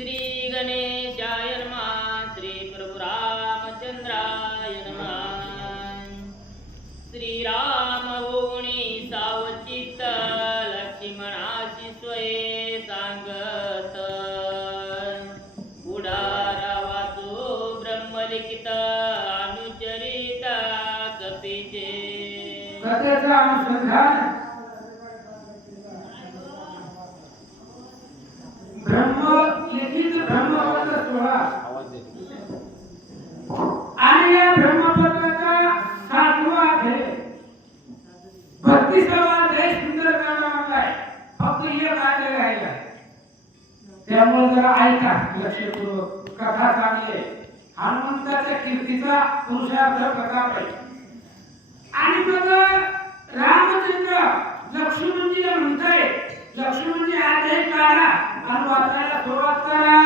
श्री गणेशाय नमः श्री प्रभु रामचंद्राय नमः श्रीराम होणी सावचित लक्ष्मणाशी स्वये सांगत पुढारा वाचो ब्रह्मलिखित अनुचरित कपीचे कथेचा अनुसंधान ब्रह्मलिखित ब्रह्मपत्र 16 आणि या ब्रह्मपत्राचा 7वा अध्याय 32वा अध्याय सुंदरकांडामधला आहे. फक्त एक अध्याय राहिला आहे. त्यामुळे जरा ऐका लक्षपूर्वक. कथा चांगली आहे. हनुमंताच्या कीर्तीचा पुरुषार्थ प्रताप आहे. आणि मग रामचंद्र लक्ष्मणजीला म्हणताय, लक्ष्मणजी अध्याय काढा आणि वाचायला सुरुवात करा.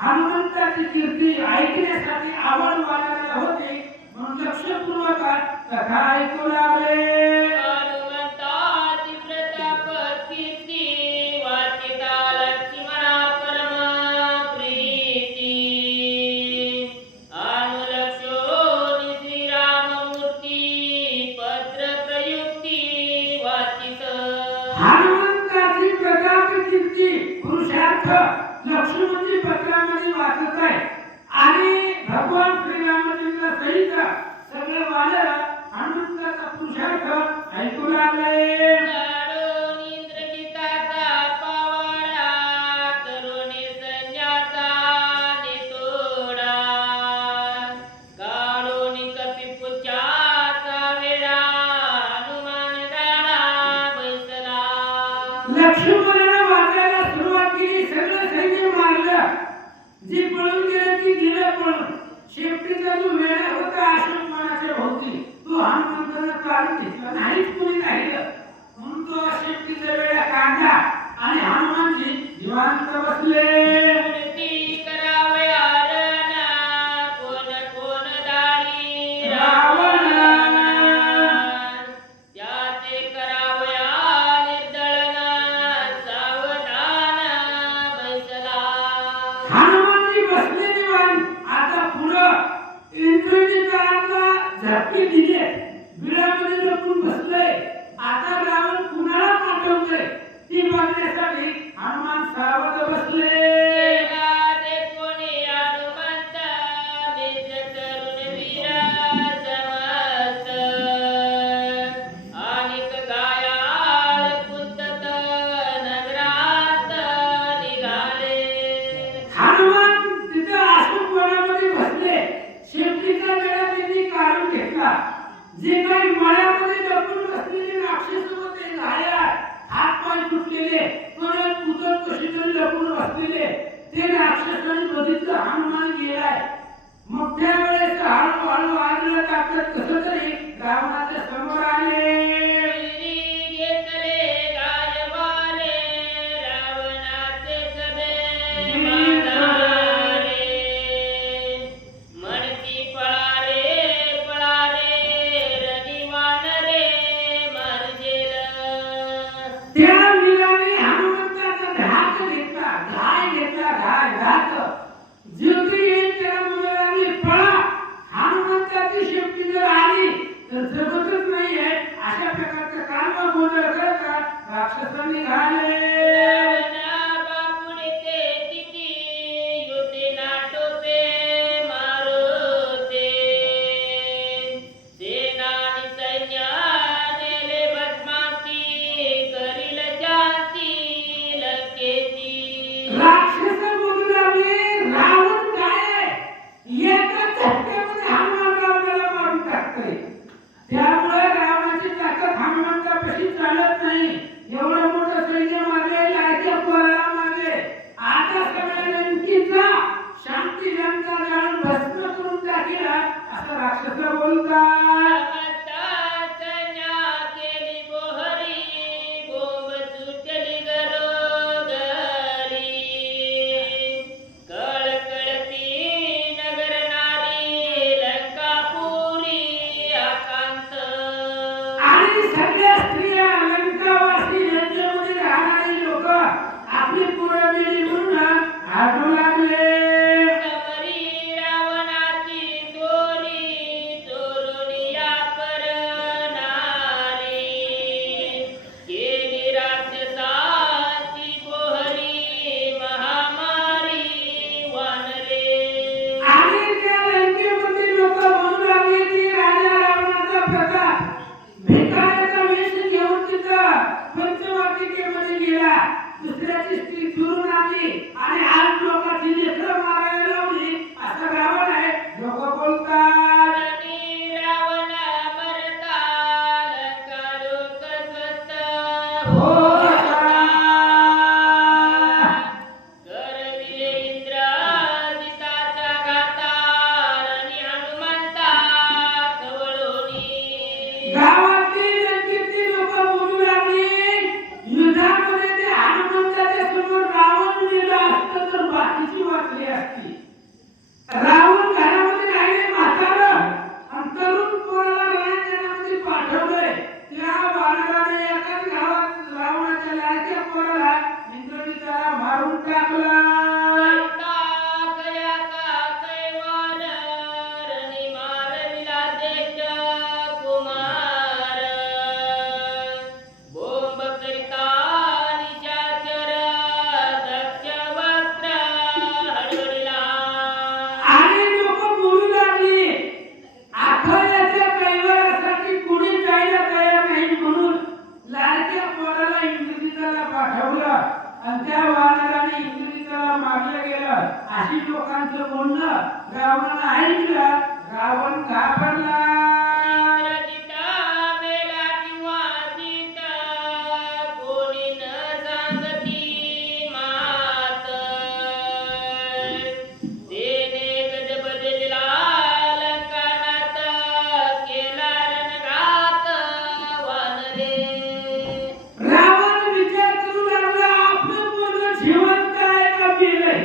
हनुमंताची कीर्ती ऐकण्यासाठी आवड वाढायला होती म्हणून लक्षपूर्वक कथा ऐकू लागले. हनुमंताची प्रताप कीर्ती वाचिता लक्ष्मणा परम प्रीती अनुलक्षोनी श्रीराममूर्ती पत्र प्रयुक्ती वाचित. हनुमंताची प्रताप कीर्ती पुरुषार्थ लक्ष्मणजी पत्रामध्ये वाचत आहे आणि भगवान श्रीरामचंद्र सहित सगळे वानर हनुमंताचा पुरुषार्थ ऐकू लागले. लक्ष्मणाने वाचायला सुरुवात केली. सगळं सैन्य मारलं. जी पळून गेलं ती गेलं पळून. शेपटीचा जो वेळा होता अशोकवनाच्या भोवती तो हनुमंतानं काढून घेतला. नाहीच कोणी राहिलं म्हणून तो शेपटीचा वेळा काढला आणि हनुमानजी निवांत बसले. झपके दिले बिळामध्ये लपून बसले. आता रावण कुणाला पाठवतोय ती बघण्यासाठी हनुमान सावध बसले. जे काही मळ्यामध्ये लपून बसलेले राक्षस होते, हात पाय तुटलेले, परत उतरत कशी तरी लपून बसलेले ते राक्षसांनी बघितलं हनुमान गेलाय. मग त्यावेळेस हळूहळू आगळं टाकत कसं तरी रावणाच्या समोर आले. घेतले गायवाले रावणाचे त्या वीराने हनुमंताचा धाक घेतला, घाय घेतला, धाक जिवती येईल त्याला म्हणू लागली पळा. हनुमंताची शेपटी जर आली तर जगतच नाहीये. अशा प्रकारचं काम गोंधळ करतात राक्षसांनी घाले. राक्षस बोलू लागले रावण काय एका झटक्यामध्ये हनुमंताला मारून टाकतोय. त्यामुळे रावणाची ताकद हनुमंतापाशी चालत नाही. एवढं मोठं सैन्य मागे लायच्या पोराला मागे. आता सगळ्या लंकेचा शांती लंका जाळून भस्म करून टाकीला असं राक्षस बोलतात. सगळ्या स्त्रिया लंकावासी लंकेमध्ये राहणारी लोक आपली पुरवणी म्हणून आठवू लागले. आणि त्या लंकेमध्ये लोक म्हणू लागले की राजा रावणाचा प्रताप भिकाऱ्याचा वेश घेऊन तिथं पंचवाटिकेमध्ये गेला. दुसऱ्याची स्त्री चुरून आली आणि आज लोकांची लेकरं मारायला लावली असं रावण आहे. लोक बोलतात गावातली लंकेतली लोक बोलू लागली युद्धामध्ये ते हनुमंताच्या समोर रावण मेला असतं तर बाकीची वाचली असती. रावण घरामध्ये राहिले म्हातारं आणि तरुण पोराला रणांगणामध्ये पाठवलंय. त्या वानराने एकाच गावात रावणाच्या लाडक्या पोराला इंद्रजिताला मारून टाकला. आणि त्या वानराने इंद्रजिताला मारलं गेलं अशी लोकांचं बोलणं रावणानं ऐकलं. रावण घाबरला. जिवंत आहे का मेलंय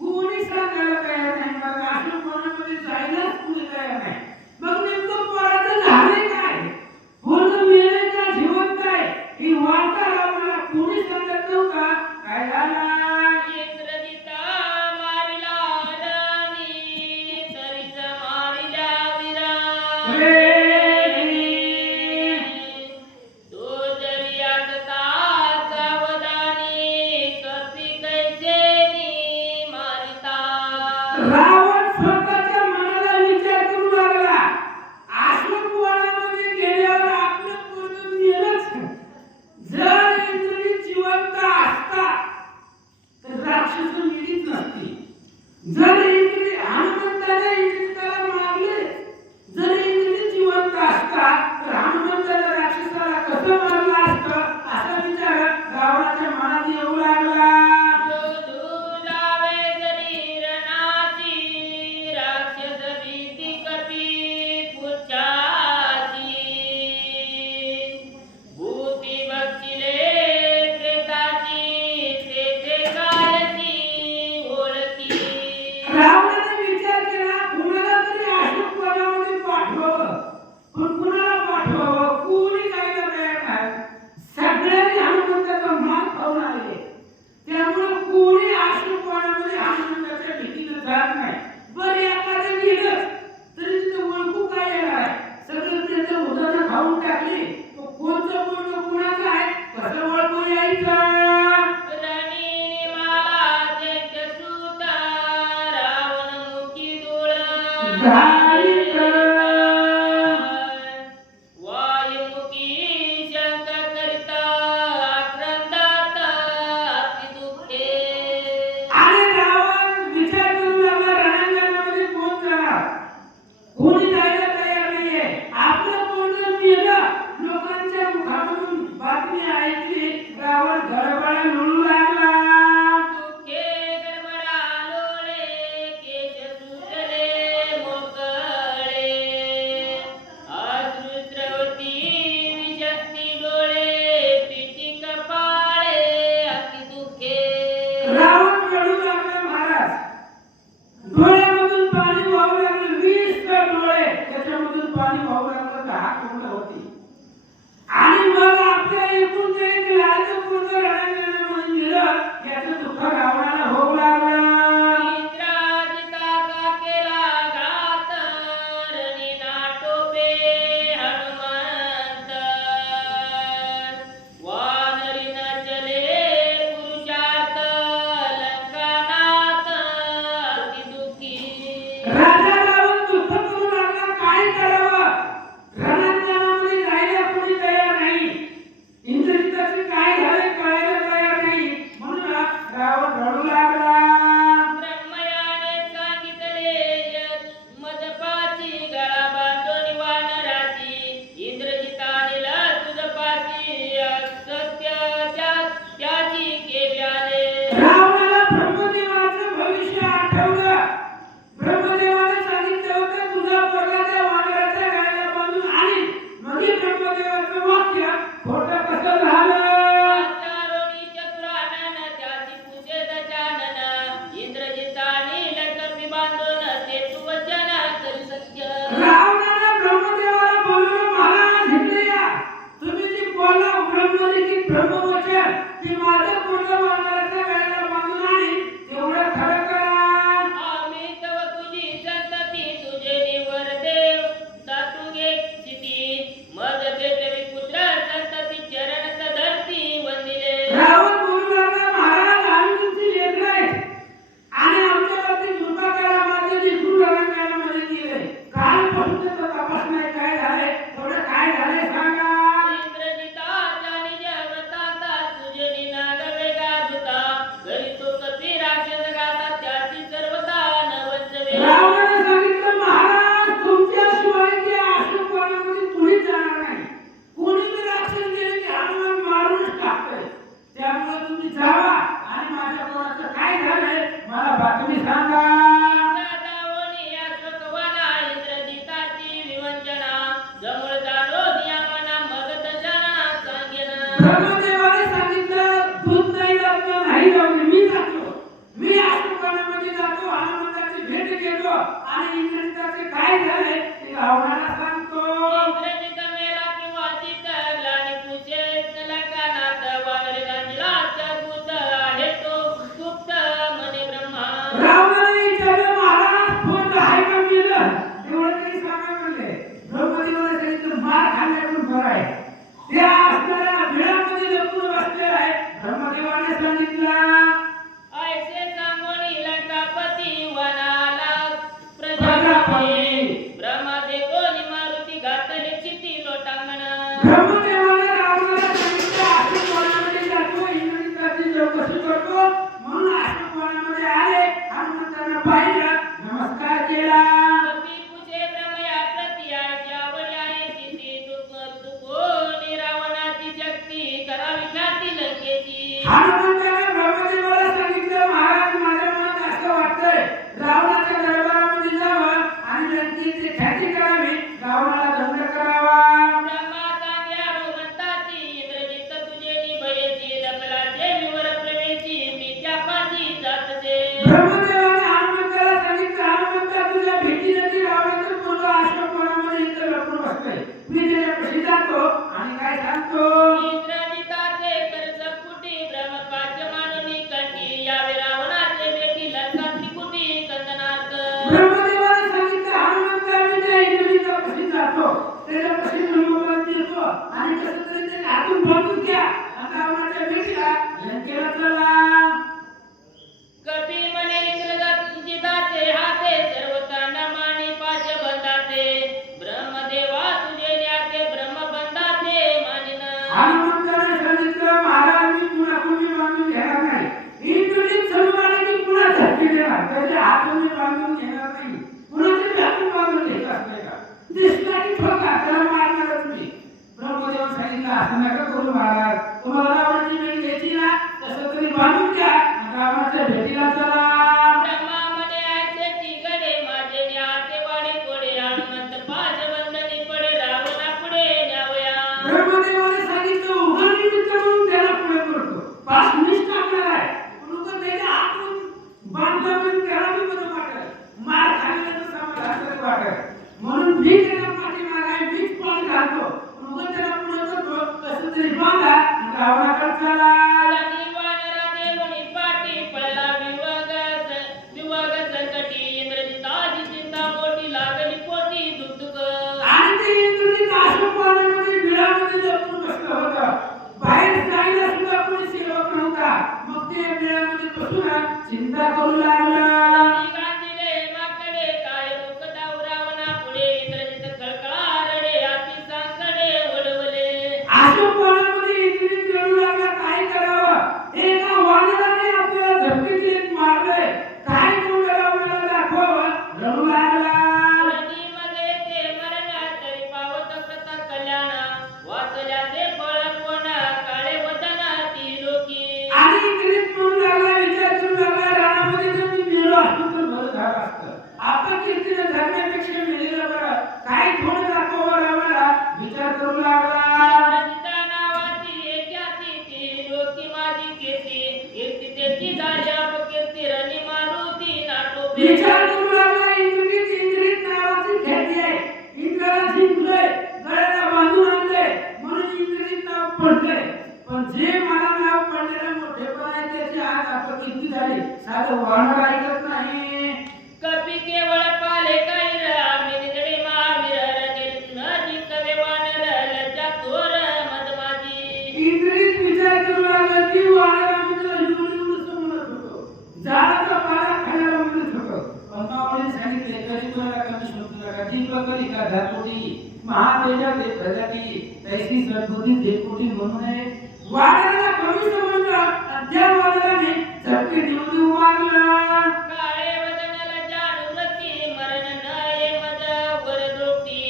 कोणी सांगायला तयार नाही. मला असं कोणामध्ये जायलाच कोणी तयार नाही. मग नेमकं ब्रह्मवचन की माझं पूर्ण मानवाच्या वेळेला बांधून आणि तेवढं खरं करा. आम्ही तव तुझी संतती तुझे निवर देव दातू घे चिती मग भेटवी पुत्र संतती चरण धरती वंदिले. रावण बोलू लागला, महाराज आम्ही तुमची लेकरं आहेत आणि आमच्या बाबतीत कृपा करा. माझे लेकरू रणांगणाला मध्ये गेले. कालपासून त्याचा तपास नाही काय झालंय, थोडं काय झालंय सांगा. इंद्रजिताच्या निज व्रतांता तुझे निनाद वेगा धुता घरी तो कपी राक्षस गाता त्याची सर्वता न वंचवे. रावणाने सांगितलं, महाराज तुमच्याशिवाय त्या अशोकवनामध्ये कुणीच जाणार नाही. कोणी बी राक्षस गेले की हनुमान मारूनच टाकतोय. त्यामुळे तुम्ही जावा आणि माझ्या पोराचं काय झालंय मला बातमी सांगा. दादावणी अशोकवना इंद्रजिताची विवंचना जमूळ जाणो नियमना मग दशाना सांगेना. ब्रह्मदेवाने सांगितलं, दूध नाही जात नाही जाऊ दे, मी जातो. मी अशोकवनामध्ये जातो, हनुमंताची भेट घेतो आणि इंद्रजिताचे काय झाले ते रावणाला सांगतो. इंद्रजित मेला किंवा चितकला आणि पूजे लंकानाथ वानर गांजला जगूत आहे तो गुप्त म्हणे ब्रह्मा. रावणाने विचारलं, महाराज पोट आहे का मेलं? एवढं तरी सांगा म्हणले. द्रौपदीने सांगितलं, मार खाल्ल्याकडून बरं आहे. त्या असणाऱ्या बिळामध्ये लपून बसलेला आहे. ब्रह्मदेवाने सांगितलं, ऐसे सांगोनी लंकापती वनाला प्रजापती ब्रह्मदेव मारुती घातले चिती लोटांगण. ब्रह्मदेवाने रावणाला सांगितलं, अशोकवनामध्ये जातो, इंद्रजिताची चौकशी करतो. म्हणून अशोकवनामध्ये आले. हनुमंतांना पाहिलं, नमस्कार केला. पती पूजे ब्रह्मया प्रति आवडी आहे चिती तुकोनी रावणाची शक्ती करावी ख्याती लंकेची. हनुमंताने ब्रह्मदेवाला सांगितलं, महाराज माझ्या मनात असं वाटतंय रावणाच्या दरबारामध्ये जावं आणि लंकेची ख्याती करावी, रावणाला दंड करावा. ब्रह्मा सांगे हनुमंताची इंद्रजित तुझे निभयची लपलाचे विवर प्रवेशी मी त्यापाशी जातसे. ब्रह्मदेवाने हनुमंताला सांगितलं, हनुमंता तुझ्या भेटीसाठी रावणाचं पोरगं अशोकवनामध्ये इथं लपून बसलंय. मी त्याच्यापाशी जातो आणि काय सांगतो. इंद्रजिताचे करसपुटी ब्रह्मपाच माननी कंठी यावे रावणाचे भेटी लंका त्रिकुटी कंदनार्थ. ब्रह्मदेवाने सांगितलं, हनुमंता मी त्या इंद्रजितापाशी जातो, त्याच्यापाशी ब्रह्मवरात येतो आणि कसं तरी त्याने हातून बांधून घ्या आणि रावणाच्या भेटीला लंकेला चला. कपी म्हणे इंद्रजिताचे हाते सर्वताना मानी पाच बंधाते ब्रह्मदेवा तुझे न्याते ब्रह्मबंधाते मानिना. हनुमंताने सांगितलं, महाराज मी पुन्हा कोणी बांधून घेणार नाही. इंद्रजित सन्मानाने की पुन्हा धक्के देणार, त्याचे हातून मी बांधून घेणार नाही. कुणाचे हातून बांधून घेत असले का दिसला की ठोका, त्याला मारणारच मी. ब्रह्मदेव सांगितलं, असं नका करू महाराज, तुम्हाला रावणाची भेट घ्यायची ना तसं तरी बांधून घ्या आणि रावणाच्या भेटीला चला. ब्रह्मा म्हणे ऐसे तिकडे माझे न्याते वाडे कोडे हनुमंत पाच बंधनी पडे रावणा पुढे न्यावया. ब्रह्मदेवाने सांगितलं, उघड निमित्त म्हणून त्याला पुढे करतो, पाच निष्ठ टाकणार आहे. पण उगाच त्याच्या हातून बांधला म्हणून त्याला मी बरं वाटेल, मार खाल्ल्याचं समाधान तरी वाटेल. म्हणून मी त्याला पाठीमागे मीच पाऊल घालतो, पण उगाच त्याला पुढे करतो, कसं तरी बांधा आणि रावणाकडे चला. आणि वानरा देवनी पाठी पळला विवाग संकटी इंद्रजिताची चिंता मोठी लागली पोटी दुगदुग. आणि ते इंद्रजित अशोकवनामध्ये बिळामध्ये लपून बसलं होतं. बाहेर जायला सुद्धा कोणी सेवक नव्हता. मग ते बिळामध्ये बसून चिंता करू लागला. गांजिले माकडे काळे मुख रावणा पुढे इंद्रजित कळकळा रडे हाती सांकडे वडवले. अशोकवनामध्ये इंद्रजित रडू लागला, काय करावं. एका वानराने आपल्याला झपके देत मारले, काय तोंड रावणाला दाखवावं, रडू लागला. मध्ये ते मरण तरी पावत प्रता कल्याण वाचल्याचे फळ कोण काळे वदन ती लोकी. आणि इंद्रजित म्हणू लागला, विचार करू लागला, राणामध्ये जर मी मेलो असतो तर बरं झालं असतं. आपण कीर्तीने धरण्यापेक्षा मेलेलं बरं, काय थोडं दाखवावं रावणाला विचार करू लागला. इंद्रजिता नावाची एकाची ती लोकी माझी कीर्ती कीर्ती त्याची झाली अपकीर्ती रणी मारुती नाटोपे. विचार करू लागला, इंद्रजित नावाची ख्याती आहे. इंद्राला जिंकलोय, गळ्याला बांधून आणलंय, म्हणून इंद्रजित नाव पडलंय. पण जे मला नाव पडलेलं मोठेपण आहे त्याची आज आता किती झाली साधं वानर ऐकत नाही. कपी केवळ पाले कायर आम्ही निजडे महावीर नदी कवे वानर लज्जा थोर मधमाजी. इंद्रित विचार करू लागला की वानर आम्ही त्याला एवढं म्हणत होतो, झाडाचा पाला खायला म्हणत होतो. पण माऊलीने सांगितले कधी कोणाला कमी शोधू नका, जी पकडी का धातोटी महातेजा दे प्रजाती तैसी सद्बुद्धी देवकोटी म्हणू नये. वानराला कमी समजलं आणि त्या वानराने झटके देऊन देऊ मागला. काळे वदनाला जाणूरती मरण नये मद वरदोटी.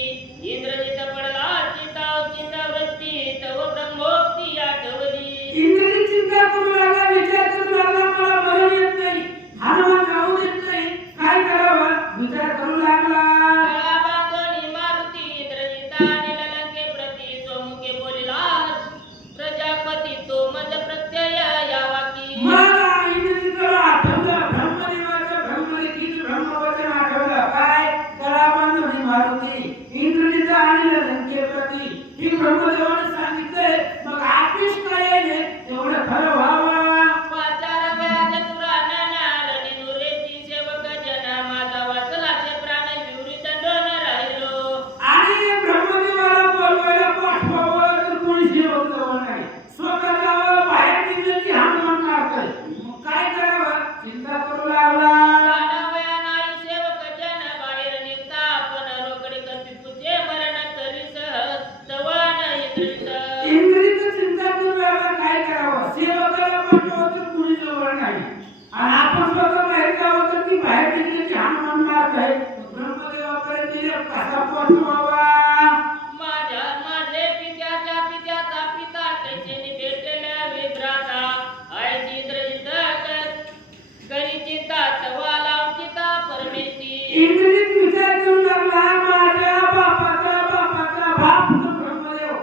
इंद्रजित पडला चिताव चिंतावृत्ती तव ब्रह्मोक्ती आठवली. इंद्रिय चिंता करू लागला, विचार करू लागला, मला मरण येत नाही, हनुमान जाऊ देत नाही, काय करावं विचार करू लागला. गळा बांधून मारुती इंद्रजिता निलंके प्रती सोमुखे बोलिला. प्रजापती तो मज प्रत्यय यावा की. मला इंद्रियाला आठवलं ब्रह्मदेवाचं ब्रह्मलिखित ब्रह्मवचन आठवलं. काय गळा बांधून मारुती इंद्रियाचा आणि लंकेप्रती ही ब्रह्मदेवाने सांगितलंय, मग आपिस काय आहे एवढं खरं व्हावं. पाचारव्या चतुरानना लनिनुरेती सेवक जना माझा वाचलाचे प्राण विवरी दंडोन राहिलो. आणि ब्रह्मदेवाला बोलवायला पाठवावं तर कोणी सेवक जवळ नाही, स्वतः जावं, बाहेर निघलं की हनुमान मारतोय. मग काय करावं चिंता करू लागला. दानवया नाही सेवक जन बाहेर निघता पण रोकडे कपी पुचे मरण करी सहज तवन इंद्रित. इंद्रिय चिंता करू लागला, काय करावं सेवकाला पाठवावं तर कोणी जवळ नाही, आणि आपण स्वतः बाहेर जावं तर ती बाहेर निघली की हनुमान मारतोय. ब्रह्मदेवापर्यंत गेले कसा पोहोचवावा. माझे पित्याच्या पित्याचा पिता कैसेनी भेटलेल्या विभ्राता. आयची इंद्रजित करी चिंता तवा लाव चिता परमेती. इंद्रिय विचार करू लागला, माझ्या बापाचा बाप तो ब्रह्मदेव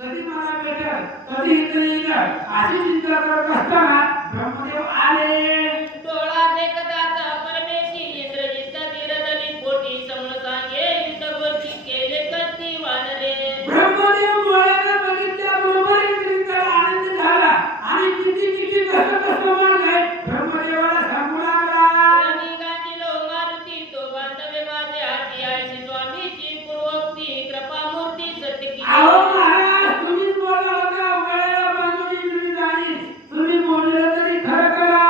कधी मला भेटेल, कधी इथे येईल अशी चिंता करत असताना ब्रह्मदेव आले. डोळा देखताचा परमेशी इंद्रजित विरदली पोटी समळ सांगे युद्धगोष्ठी केले कधी वानरे. ब्रह्मदेव डोळ्याने बघितल्याबरोबर इंद्रियाला आनंद झाला आणि किती कसं मारलंय ब्रह्मदेवाला सांगू लागला. रणी गांजिलो मारुती तो बांधवे माझे हाती. आयशी स्वामीची पूर्वोक्ती कृपामूर्ती सत्य अहो की. महाराज तुम्हीच बोलला होता गळ्याला बांधून इंद्रिय आणि तुम्ही बोलले तरी खरं करा.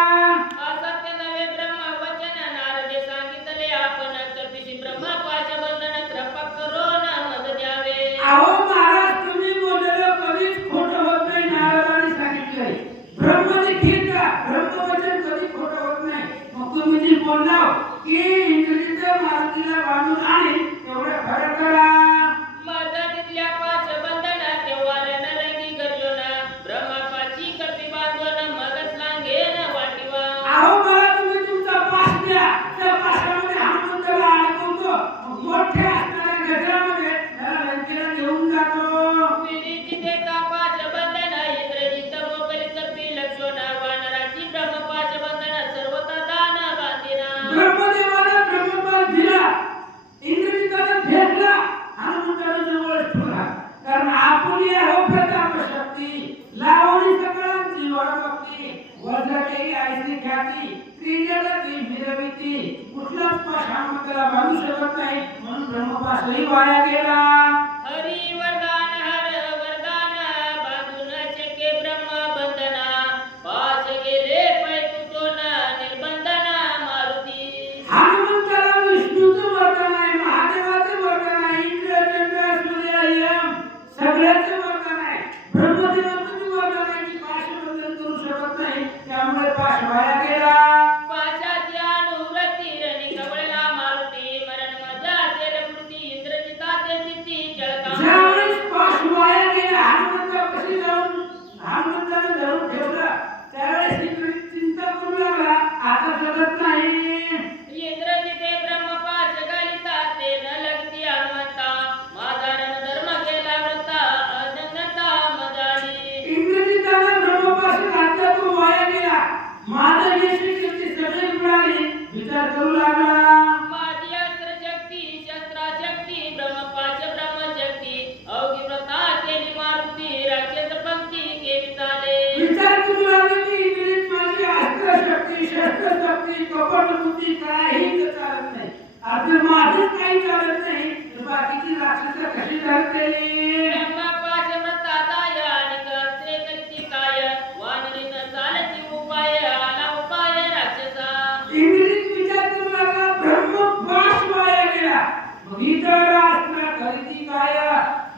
असत्य नवे ब्रह्म वचन नारदे सांगितले आपण कपिशी ब्रह्म पाश बंधन कृपा करून मद द्यावे. अहो महाराज तुम्ही बोललेलं कधीच खोटं होत नाही, नारदाने सांगितलंय. ब्रह्मलिखित ब्रह्मवचन कधी खोटं होत नाही. मग तुम्ही जे बोलला की इंद्रिय मारुतीला बांधून आणि एवढं खरं करा. मद तिथल्या पाश बंधन तेव्हा रणरंगी गर्जोन. ब्रह्मापाशी कपी बांधून मगच लांगेन वाटिवा. अहो मला तुम्ही तुमचा पास द्या, त्या पासामध्ये हनुमंताला अडकवतो, मग मोठ्या असणाऱ्या गजरामध्ये त्याला लंकेला घेऊन जातो. विरीची देता पाश बंधन इंद्रजित मोकली कपी लक्षण. वानराची ब्रह्मपाश बंधन सर्वता दान बांधिना. ब्रह्मदेवाला ब्रह्मपास दिला, इंद्रियाला भेटला, हनुमंताला जवळ ठेवला. कारण आपुली हो प्रताप शक्ती, लावणी सकळांची वरभक्ती, वज्रकेही ऐसी ख्याती, त्रिजगात ती मिरविती. कुठलाच पाश हनुमंताला बांधू शकत नाही, म्हणून ब्रह्मपासही वाया गेला. हरी वरदान हर वरदान बांधून शके ब्रह्म बंधना. पाश गेले पै तुटून निर्बंधन मारुती. हनुमंताला विष्णूचं वरदान आहे, महादेवाचं वरदान आहे, इंद्र चंद्र सूर्य यम सगळ्याचं वरदान आहे. ब्रह्मदेवाचं बी वरदान आहे की पाश बंधन करू शकत नाही, त्यामुळे पाश वाया गेला. पाशाची अनुवृत्ती रणी कवळला मारुती. मरण मजा असेल पुढती इंद्रजिताचे चित्ती जळका. ज्यावेळेस पाश वाया गेला, हनुमंतापाशी जाऊन हनुमंताने धरून ठेवलं, त्यावेळेस इंद्र चिंता करू लागला, आता जगत नाही. इंद्रजिते ब्रह्मपाश घालिता ते न लगती हनुमंता. माझा रणधर्म केला व्रता अजन्नता मजाली. इंद्रजिताने ब्रह्मपाश घातला, तो वाया गेला. माझं बुद्धी कपट बुद्धी काही चालत नाही. आता माझंच काही चालत नाही तर बाकीची राक्षस कशी चालते? ब्रह्मापाश व्रतादाय निकर्ते करती काय वानरी न चालती उपाय आला उपाय राक्षसा. इंग्रजीत विचार करू लागला ब्रह्मपाश वाया गेला. मग इतर असणार करती काय?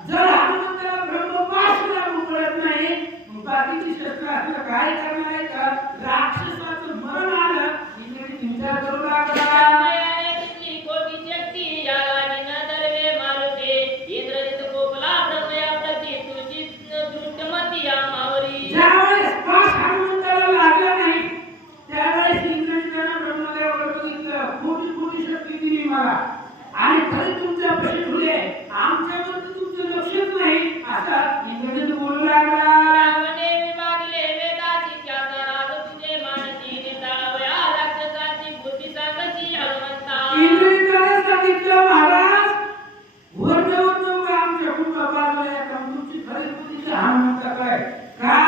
जर हनुमंताला ब्रह्मपाश लागू पडत नाही मग बाकीची शस्त्र असलं काय करणार आहे का? राक्षसाचं मरण आलं. इंग्रजीत विचार करू लागला ब्रह्मयाने तिथली कोटी शक्ती याला न दरवे मारुते. इंद्रजित गोपला ब्रह्मया प्रती तुझी दृष्टमती आमावरी. ज्यावेळेस पाश हनुमंताला लागला नाही त्यावेळेस इंद्रजितानं ब्रह्मदेवाला बघितलं कोटी कोटी शक्ती दिली मला आणि खरी तुमच्या पशी ठुले आमच्यावर तर तुमचं लक्षच नाही असं इंद्रजित बोलू लागला. रावणे विभागले वेदाची त्याचा राज तुझे मानसी निताळवया राक्षसाची बुद्धी सांगची हनुमंता. इंद्रजिताने सांगितलं महाराज वर्ण आमच्या कुटुंबाला या तुमची खरी बुद्धी हनुमंताकडे का?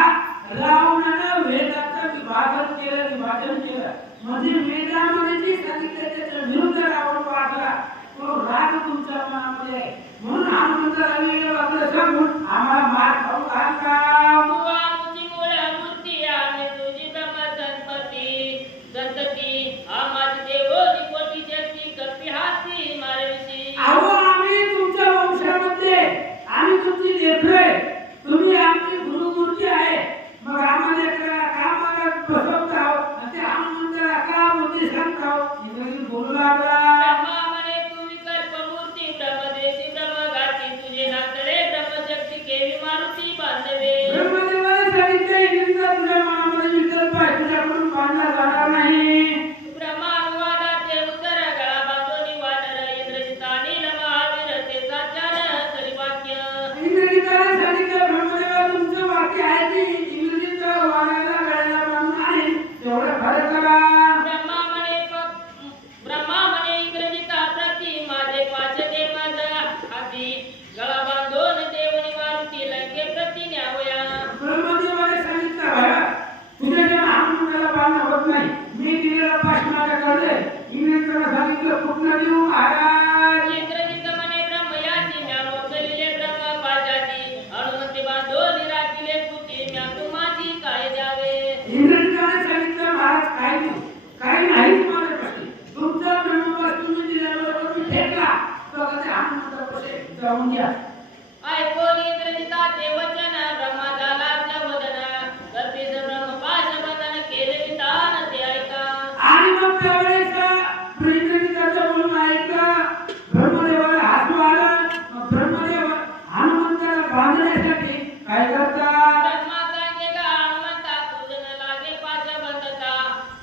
रावणानं वेदाचं विभाजन केलं म्हणजे वेदामध्ये जे सांगितलं त्याच्या विरुद्ध रावण वागला. तो राग तुमच्या मनामध्ये आहे. म्हणून हनुमंताला वेळ आपलं सांगून आम्हाला मार खाऊ घालता. तुवा मुची मूळ मूर्ती आम्ही तुझी ब्रह्म संतती आमाची देवोनी कोटी शक्ती कपी हाती मारविशी. अहो आम्ही तुमच्या वंशामध्ये आम्ही तुमची लेकरे तुम्ही आमची गुरुमूर्ती आहे. मग आम्हाला कामाला बसवता आणि ते हनुमंताला का बुद्धी सांगता? इंद्रजित बोलू लागला ब्रह्मा म्हणे तू विकल्प मूर्ती ब्रह्मदेशी ब्रह्मगाती तुझे नातडे ब्रह्मशक्ती केवी मारुती बांधवे. ब्रह्मदेवाने सांगितलं इंद्रजिता तुझ्या मनामध्ये विकल्प आहे तुझ्याकडून बांधला जाणार नाही. ब्रह्मानुवादाचे उत्तर गळा बांधोनी वानर इंद्रजिता नील महावीर ते साचार तरी वाक्य. इंद्रजिताने सांगितलं ब्रह्मदेवा तुमचं वाक्य आहे ते इंद्रजित वाण्याला गळ्याला बांधून आहे तेवढं खरं करा. ब्रह्मा म्हणे इंद्रजिता प्रती माझे पाचते माझा हाती गळा बांधून देवनी मारुती लंके प्रती न्यावया. ब्रह्मदेवाने सांगितलं बाळा तुझ्या ज्या हनुमंताला बांधणं होत नाही मी दिलेला पाश माझ्याकडे. इंद्रजिताने सांगितलं कुठनं देऊ महाराज? इंद्रजित म्हणे ब्रह्मयाची म्या मोकलिले ब्रह्म पाजाती हनुमंती बांधून राखिले पुती म्या तुम्हाची काय द्यावे. इंद्रजिताने सांगितलं महाराज काय देऊ काही नाहीच माझ्यापाशी. तुमचा ब्रह्मपाश तुम्ही दिल्याबरोबर मी फेकला तो कसे हनुमंतापाशी जाऊन घ्या. ऐकून इंद्रजिताचे वचन ब्रह्मा झाला आपल्या वदना कपीस ब्रह्मपाश बंधन केले विधान ते ऐका. आणि मग त्यावेळेस इंद्रजिताचं बोलणं ऐकलं. ब्रह्मदेवाला हसू आलं. मग ब्रह्मदेव हनुमंताला बांधण्यासाठी काय करतात? ब्रह्मा सांगे का हनुमंता तुझन लागे पाश बंधता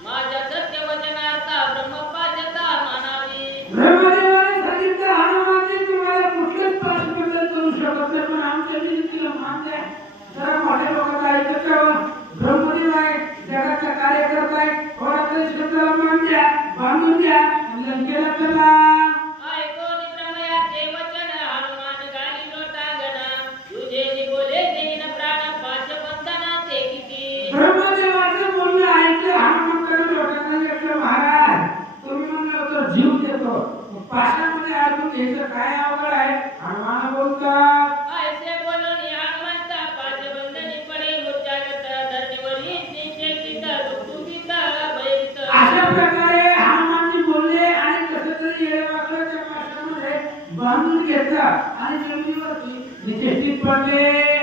माझ्या सत्य वचनार्था ब्रह्मपाशता मानावी. ब्रह्मदेवाने सांगितलं हनुमानजी तुम्हाला कुठलेच पाश बंधन करू शकत नाही पण आमच्या विनंतीला मान द्या. जरा मोठ्या लोकांना ऐकत राहा. ब्रह्मदेव आहे जगाचा कार्यकर्ता आहे थोडा तरी शब्दाला मान द्या बांधून द्या आणि लंकेला चला. ऐकून ब्रह्मयाचे वचन हनुमान गाली लोटांगणा तुझे जी बोले देईन प्राण पाश बंधना ते किती. ब्रह्मदेवाचं बोलणं ऐकलं हनुमंताने लोकांना म्हटलं महाराज तुम्ही म्हणलं होतं जीव देतो पाशामध्ये अडकून घ्यायचं काय अवघड आहे? हनुमान बोलतात ऐसे बोलून हनुमंता पाश बंधनी पडे मूर्छागत धरणीवरी निश्चय गीता दुःखुगीता भयभीत. अशा प्रकारे हनुमानजी बोलले आणि कसं तरी येडवाकड्याच्या पाशामध्ये बांधून घेतला आणि जमिनीवरती निश्चित पडले.